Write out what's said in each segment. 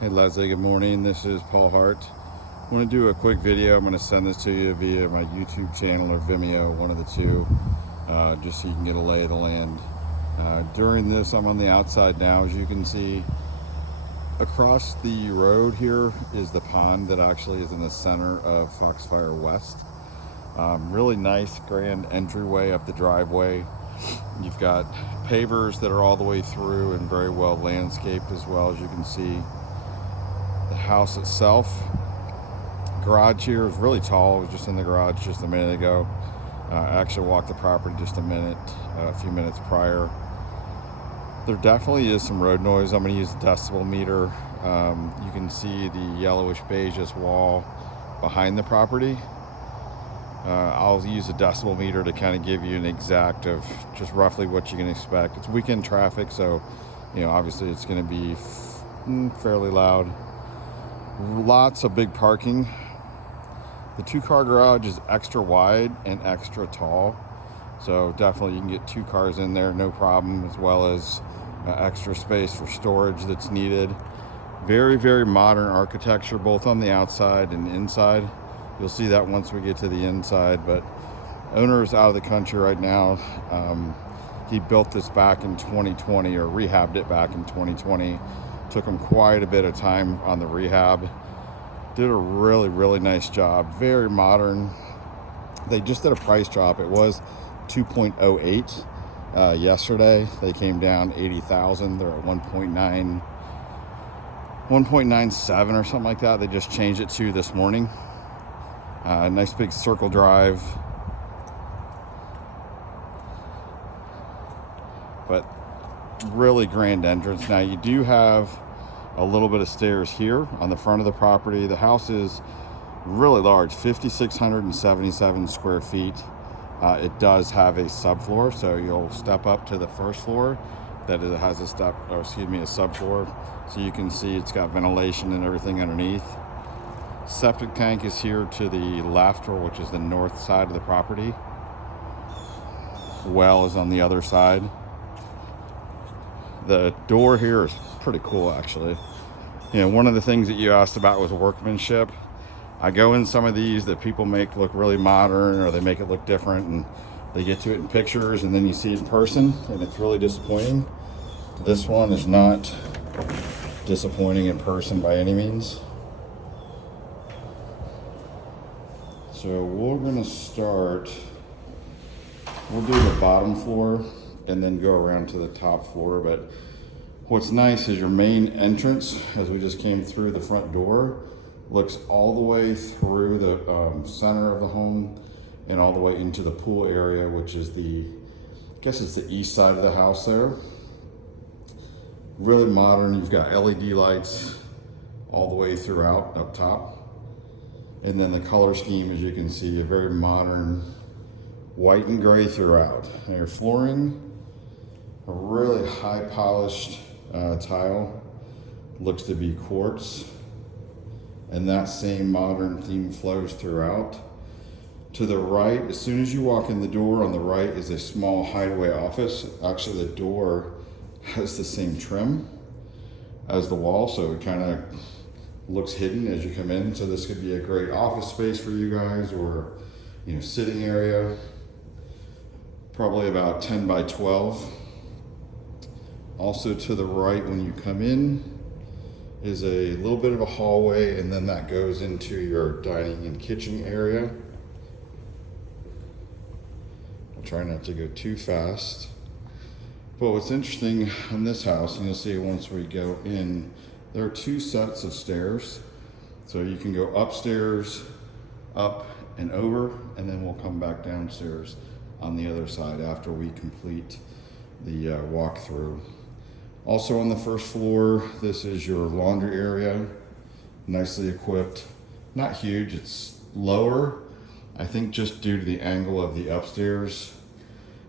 Hey Leslie, good morning. This is Paul Hart. I want to do a quick video. I'm going to send this to you via my YouTube channel or Vimeo, one of the two, just so you can get a lay of the land. During this, I'm on the outside now. As you can see, across the road here is the pond that actually is in the center of Foxfire West. Really nice grand entryway up the driveway. You've got pavers that are all the way through and very well landscaped as well, as you can see. The house itself, garage here is really tall. I was just in the garage just a minute ago. I actually walked the property just a few minutes prior. There definitely is some road noise. I'm going to use a decibel meter. You can see the yellowish beigeish wall behind the property. I'll use a decibel meter to kind of give you an exact of just roughly what you can expect. It's weekend traffic, so obviously it's going to be fairly loud. Lots of big parking. The 2-car garage is extra wide and extra tall, so definitely you can get 2 cars in there, no problem, as well as extra space for storage that's needed. Very, very modern architecture, both on the outside and inside. You'll see that once we get to the inside, but owner is out of the country right now. He built this back in 2020, or rehabbed it back in 2020. Took him quite a bit of time on the rehab. Did a really, really nice job. Very modern. They just did a price drop. It was 2.08 yesterday. They came down 80,000. They're at 1.97 or something like that. They just changed it to this morning. Nice big circle drive. But really grand entrance. Now you do have a little bit of stairs here on the front of the property. The house is really large, 5,677 square feet. It does have a subfloor, so you'll step up to the first floor. That it has a subfloor, so you can see it's got ventilation and everything underneath. Septic tank is here to the left, which is the north side of the property. Well is on the other side. The door here is pretty cool, actually. One of the things that you asked about was workmanship. I go in some of these that people make look really modern, or they make it look different, and they get to it in pictures and then you see it in person and it's really disappointing. This one is not disappointing in person by any means. So we're gonna start, we'll do the bottom floor and then go around to the top floor. But what's nice is your main entrance, as we just came through the front door, looks all the way through the center of the home and all the way into the pool area, which is I guess it's the east side of the house there. Really modern. You've got LED lights all the way throughout up top. And then the color scheme, as you can see, a very modern white and gray throughout. And your flooring, a really high polished tile, looks to be quartz, and that same modern theme flows throughout. To the right, as soon as you walk in the door, on the right is a small hideaway office. Actually, the door has the same trim as the wall, so it kind of looks hidden as you come in. So this could be a great office space for you guys, or sitting area. Probably about 10 by 12. Also to the right, when you come in, is a little bit of a hallway, and then that goes into your dining and kitchen area. I'll try not to go too fast. But what's interesting in this house, and you'll see once we go in, there are 2 sets of stairs. So you can go upstairs, up and over, and then we'll come back downstairs on the other side after we complete the walkthrough. Also on the first floor, this is your laundry area, nicely equipped. Not huge, it's lower, I think just due to the angle of the upstairs,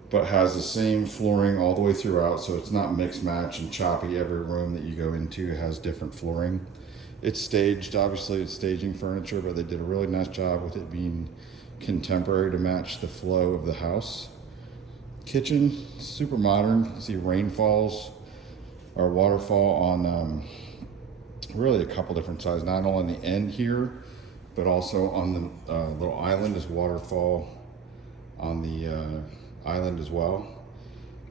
but has the same flooring all the way throughout, so it's not mix match and choppy. Every room that you go into has different flooring. It's staged, obviously it's staging furniture, but they did a really nice job with it being contemporary to match the flow of the house. Kitchen, super modern. You see rainfalls or waterfall on really a couple different sizes, not only on the end here, but also on the little island. Is waterfall on the island as well.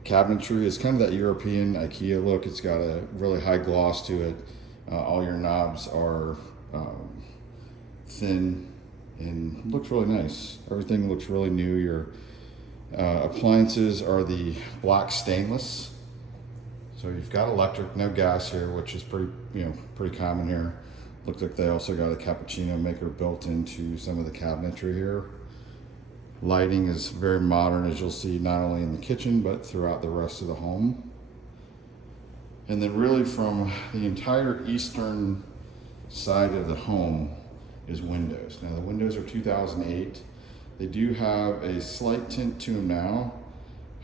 Cabinetry is kind of that European IKEA look. It's got a really high gloss to it. All your knobs are thin and looks really nice. Everything looks really new. Your appliances are the black stainless. So you've got electric, no gas here, which is pretty common here. Looks like they also got a cappuccino maker built into some of the cabinetry here. Lighting is very modern, as you'll see, not only in the kitchen, but throughout the rest of the home. And then really from the entire eastern side of the home is windows. Now the windows are 2008. They do have a slight tint to them now.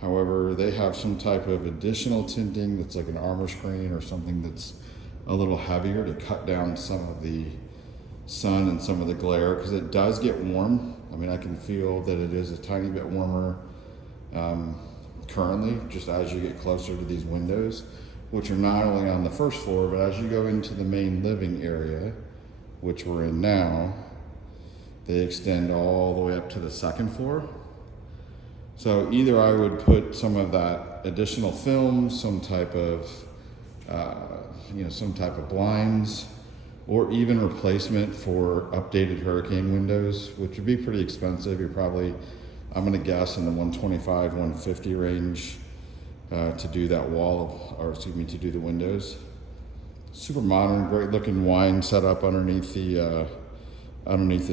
However, they have some type of additional tinting that's like an armor screen or something that's a little heavier to cut down some of the sun and some of the glare, because it does get warm. I mean, I can feel that it is a tiny bit warmer currently, just as you get closer to these windows, which are not only on the first floor, but as you go into the main living area, which we're in now, they extend all the way up to the second floor. So either I would put some of that additional film, some type of blinds, or even replacement for updated hurricane windows, which would be pretty expensive. You're probably, I'm gonna guess, in the 125, 150 range to do that wall, to do the windows. Super modern, great looking wine set up underneath the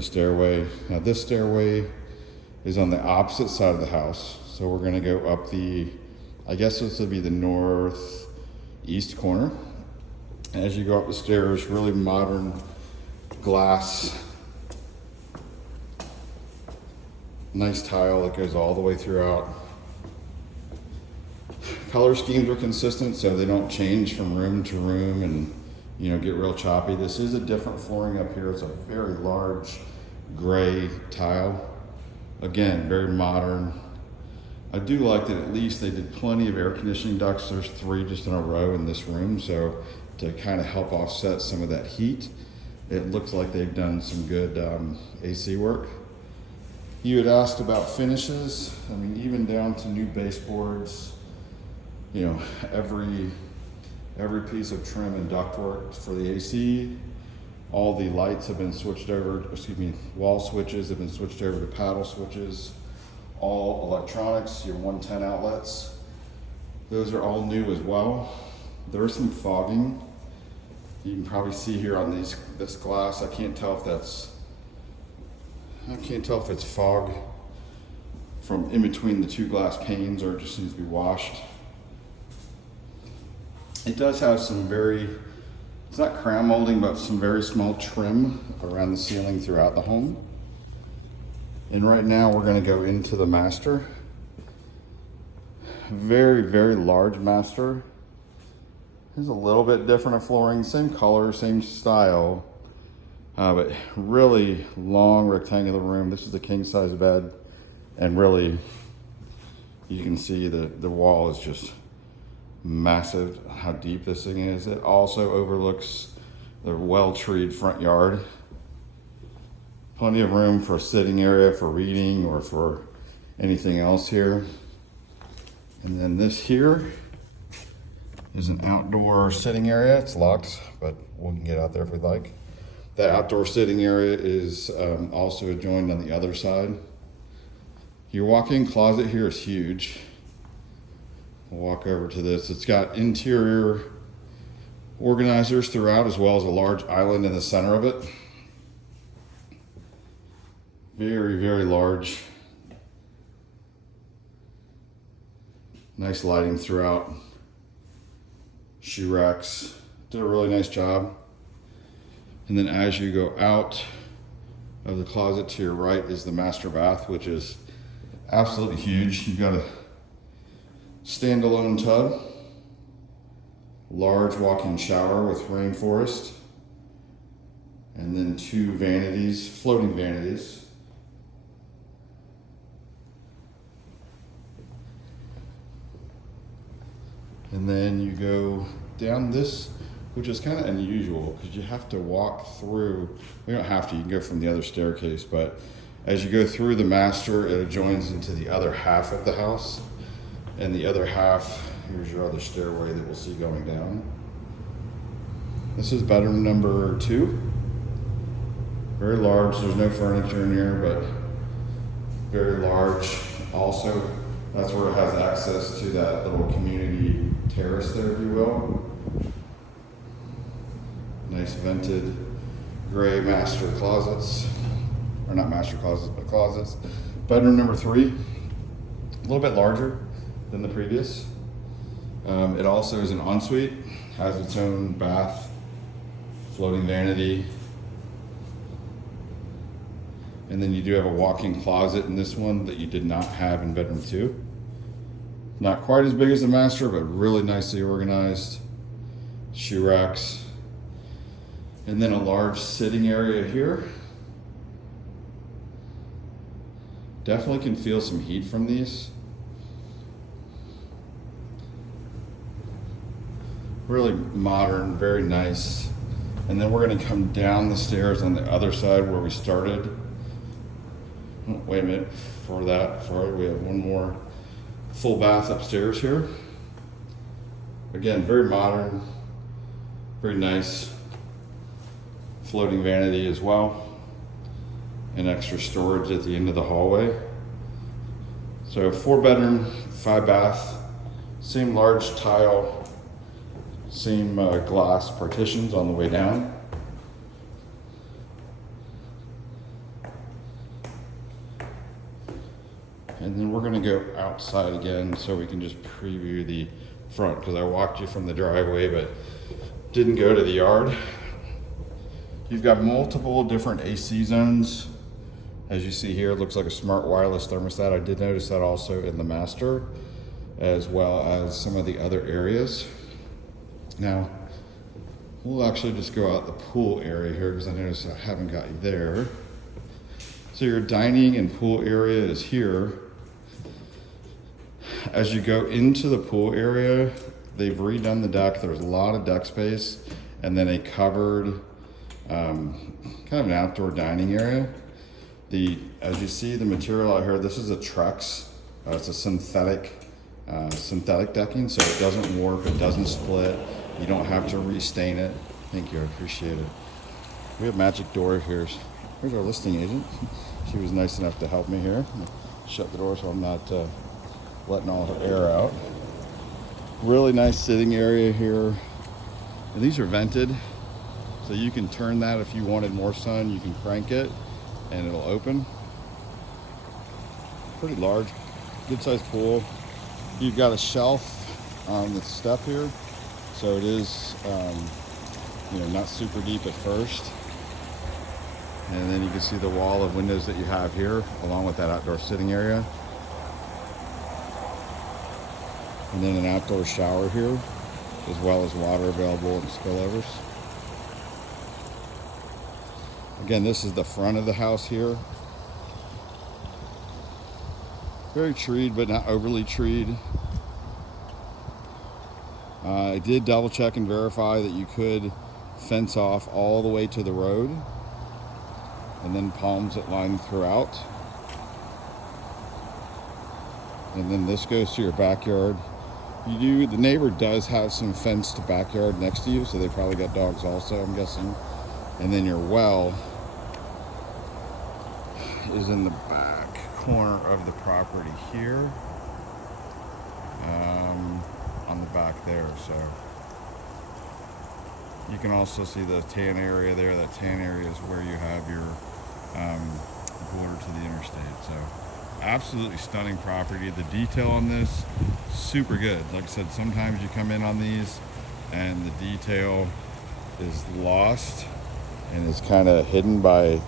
stairway. Now this stairway is on the opposite side of the house. So we're gonna go up I guess this would be the northeast corner. As you go up the stairs, really modern glass, nice tile that goes all the way throughout. Color schemes are consistent, so they don't change from room to room and get real choppy. This is a different flooring up here. It's a very large gray tile. Again, very modern. I do like that at least they did plenty of air conditioning ducts. There's 3 just in a row in this room, so to kind of help offset some of that heat, it looks like they've done some good AC work. You had asked about finishes. I mean, even down to new baseboards, every piece of trim and ductwork for the AC. All the lights have been switched over, wall switches have been switched over to paddle switches. All electronics, your 110 outlets, those are all new as well. There's some fogging. You can probably see here on this glass. I can't tell if it's fog from in between the 2 glass panes or it just needs to be washed. It does have it's not crown molding, but some very small trim around the ceiling throughout the home. And right now we're going to go into the master. Very, very large master. It's a little bit different of flooring, same color, same style, but really long rectangular room. This is a king size bed, and really you can see the wall is just massive, how deep this thing is. It also overlooks the well-treed front yard. Plenty of room for a sitting area for reading or for anything else here. And then this here is an outdoor sitting area. It's locked, but we can get out there if we'd like. That outdoor sitting area is also adjoined on the other side. Your walk-in closet here is huge. We'll walk over to this. It's got interior organizers throughout, as well as a large island in the center of it. Very, very large. Nice lighting throughout. Shoe racks. Did a really nice job. And then as you go out of the closet to your right is the master bath, which is absolutely huge. You've got a standalone tub, large walk-in shower with rainforest, and then 2 vanities, floating vanities. And then you go down this which is kind of unusual because you have to walk through. You don't have to, you can go from the other staircase, but as you go through the master, it adjoins into the other half of the house. And the other half, here's your other stairway that we'll see going down. This is bedroom number 2. Very large, there's no furniture in here, but very large. Also, that's where it has access to that little community terrace there, if you will. Nice vented gray master closets. Or not master closets, but closets. Bedroom number 3, a little bit larger than the previous. It also is an ensuite, has its own bath, floating vanity. And then you do have a walk-in closet in this one that you did not have in bedroom 2. Not quite as big as the master, but really nicely organized. Shoe racks. And then a large sitting area here. Definitely can feel some heat from these. Really modern, very nice. And then we're gonna come down the stairs on the other side where we started. Oh, wait a minute, for that, we have one more full bath upstairs here. Again, very modern, very nice. Floating vanity as well. And extra storage at the end of the hallway. So 4 bedroom, 5 bath, same large tile, same glass partitions on the way down. And then we're gonna go outside again so we can just preview the front, because I walked you from the driveway but didn't go to the yard. You've got multiple different AC zones. As you see here, it looks like a smart wireless thermostat. I did notice that also in the master, as well as some of the other areas. Now, we'll actually just go out the pool area here because I noticed I haven't got you there. So your dining and pool area is here. As you go into the pool area, they've redone the deck. There's a lot of deck space, and then a covered, kind of an outdoor dining area. As you see, the material out here, this is a Trex. It's a synthetic decking, so it doesn't warp, it doesn't split. You don't have to restain it. Thank you, I appreciate it. We have magic door here. Here's our listing agent. She was nice enough to help me here. Shut the door so I'm not letting all her air out. Really nice sitting area here. And these are vented, so you can turn that if you wanted more sun. You can crank it and it'll open. Pretty large, good sized pool. You've got a shelf on the step here, so it is not super deep at first. And then you can see the wall of windows that you have here, along with that outdoor sitting area. And then an outdoor shower here, as well as water available and spillovers. Again, this is the front of the house here. Very treed, but not overly treed. I did double check and verify that you could fence off all the way to the road, and then palms that line throughout. And then this goes to your backyard. The neighbor does have some fenced backyard next to you, so they probably got dogs also, I'm guessing. And then your well is in the back corner of the property here, on the back there. So you can also see the tan area there. That tan area is where you have your border to the interstate. So absolutely stunning property. The detail on this, super good. Like I said, sometimes you come in on these and the detail is lost and is kind of hidden by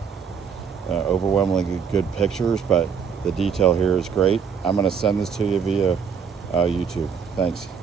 overwhelmingly good pictures, but the detail here is great. I'm going to send this to you via YouTube. Thanks.